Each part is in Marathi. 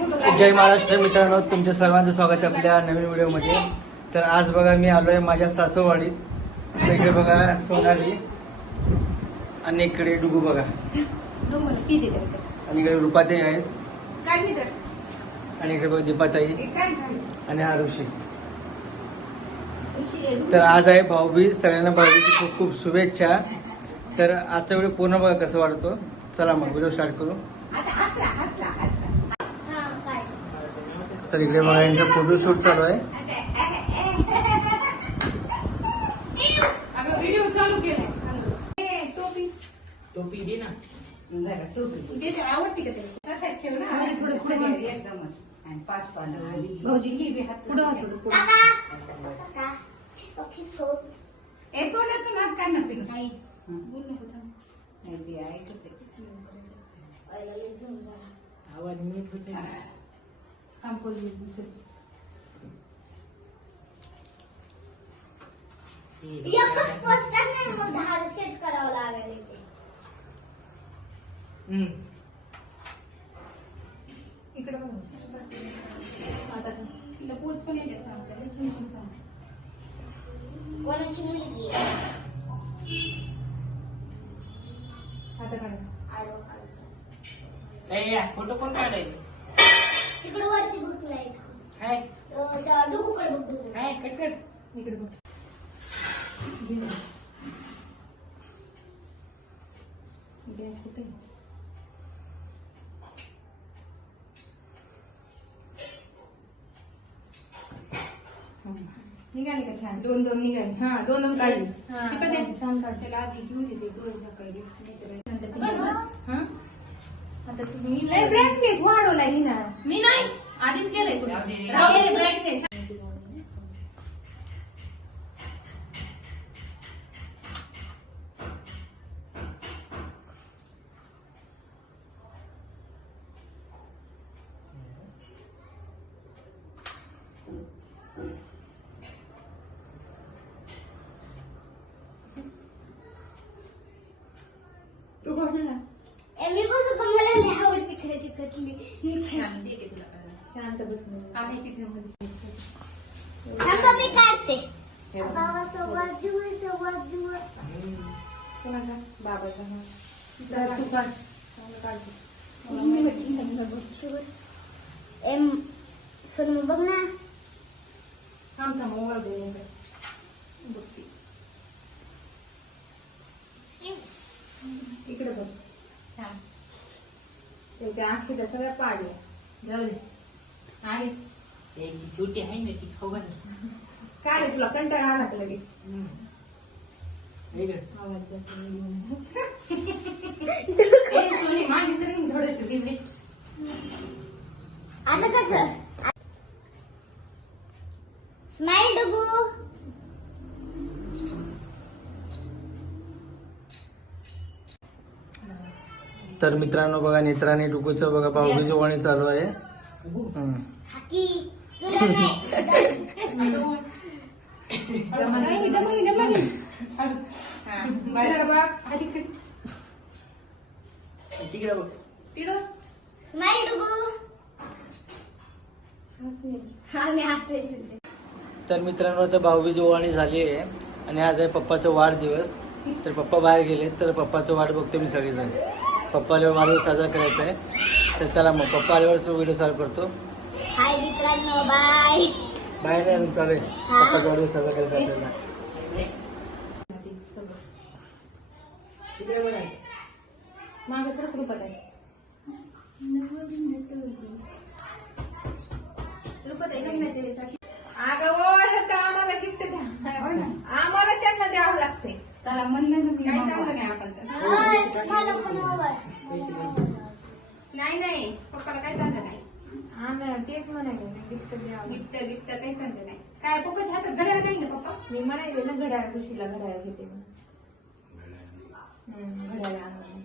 जय महाराष्ट्र मित्रांनो तुमच्या सर्वांचं स्वागत आहे आपल्या नवीन व्हिडिओमध्ये. तर आज बघा मी आलोय माझ्या सासववाडीत तर इकडे बघा सोनाली. आणि इकडे डुगू बघा. आणि इकडे रुपाताई आहेत. आणि इकडे बघा दीपाताई. आणि हा ऋषी तर आज आहे भाऊबीज. सगळ्यांना भाऊबीजची खूप खूप शुभेच्छा. तर आजचा व्हिडिओ पूर्ण बघा कसं वाटतो. चला मग व्हिडिओ स्टार्ट करू. तर इकडे बघा यांचा फोटोशूट चालू आहे. आवाज नीट होते दुसरं. सेट करावं लागेल. इकडं. आता तिला पोच पण येते सांग त्याला छान छान सांग कोणाची मुलगी आहे? आता काढ. फोटो कोण काढायचे तिकडे वरती बघ लाइट हाय अं, त्या डुबूकडे बघ डुबू. हाय कट कट इकडे बघ घे ना. गॅस कुठे आहे? हं. निघाली का छान दोन दोन निघाली हा दोन दोन काढली हा. ती पण आहे. छान काढ त्याला आधी घेऊन येते डोळे सकाळी नंतर ती घेऊन- हं? आता तुम्ही लय ब्राईटनेस वाढवलाय ही ना. मी नाही. आधीच केलंय कुठे? राहू दे ब्राईटनेस तू कोण ना ए, मी कसं का मला लय आवडते करायला. शांत बस मग. आहे तिथे मध्ये. थांबा मी काढते बाबाचा हा. तर तू काढ. एम सोनू बघ ना थांब थांब मोबाईल दे यांच्यात. बघ ती. इकडे बघ छान त्याच्या अक्षिता सगळ्या पाडल्या जाऊ दे. छोटी आहे ना ती खाऊ काय रे तुला कंटाळा आला का लगेच? इकडे आवाज सोनी, मागे. आता कसं स्माइल डुगू तर मित्रांनो बघा नेत्राने डुकूचं बघा भाऊबीज ओवाळणी चालू आहे. तर मित्रांनो आता भाऊबीज ओवाळणी झाली आहे आणि आज आहे पप्पाचा वाढदिवस. तर पप्पा बाहेर गेले तर पप्पाचं वाट बघते मी सगळेजण. पप्पाला वाढदिवस साजरा करायचा आहे. तर चला मग पप्पा आल्यावरच व्हिडिओ चालू करतो. हाय मित्रांनो बाय. बाहेर नाही अजून चालू आहे. पप्पाचा वाढदिवस साजरा करायचा आपल्याला मागे आम्हाला गिफ्ट द्या. आम्हाला त्यांना द्यावं लागते त्याला नाही आपण नाही नाही. पप्पाला काय चाललं नाही. हा ना तेच म्हणाले गिफ्ट द्यावं. गिफ्ट गिफ्ट काही चाललं नाही. काय पप्पाच्या हातात घड्याळ नाही ना पप्पा? मी म्हणाले ना घड्याळ ऋषीला घड्याळ घेते म्हणून. हम्म, घड्याळ आणून.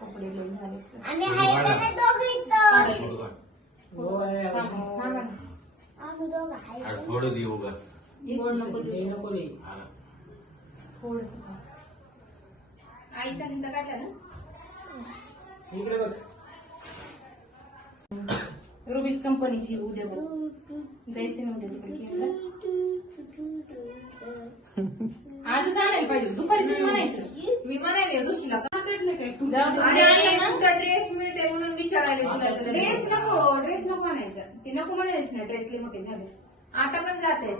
कपडे लई झाले. आम्ही हाय का नाही दोघं इथं? थांबा ना. आम्ही दोघं हाय थोडं देऊ ग गोड नको देऊ. नको रे. थोडंसं. खा. आईचा हिंदा काढला ना? रुबीज कंपनीची उद्या बघ. जायचं ना उद्या तिकडे. आजच आणायला पाहिजे दुपारी तुम्ही म्हणायचं. मी म्हणाले ऋषीला ड्रेस मिळते म्हणून विचारायला ड्रेस नको ड्रेस नको म्हणायचं. ते नको म्हणायचं ना ड्रेसले मोठे झाले. आता पण जाते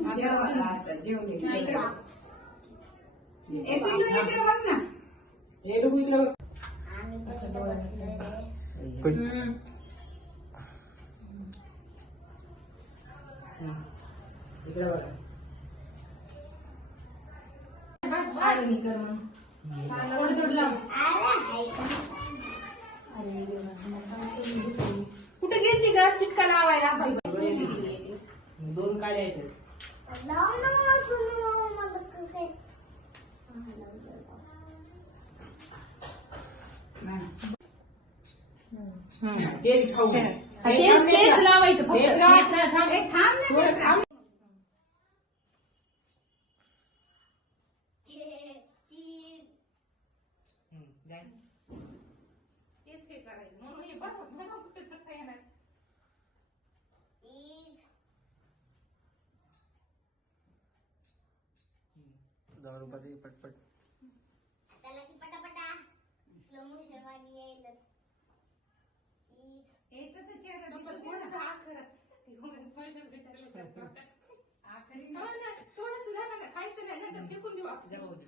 आता जेवण हा. ए, पिल्लू, इकडे बघ ना. कुठे गेली का चिटका लावायला. दोन काड्या आहेत लाव ना सुनू, मला कसं काय? हा, लाव, लाव, लाव. तेल खाऊ हा, तेच तेच लावायचं फक्त हे- थांब, थांब, थांब. ए, थांब ना थोडं जरा. थांब. चीज. तेच हे करायचं. म्हणून हे बघ, बघ, कुठे करता येणार. चीज. दहा रुपयाचे पटपट Здорово.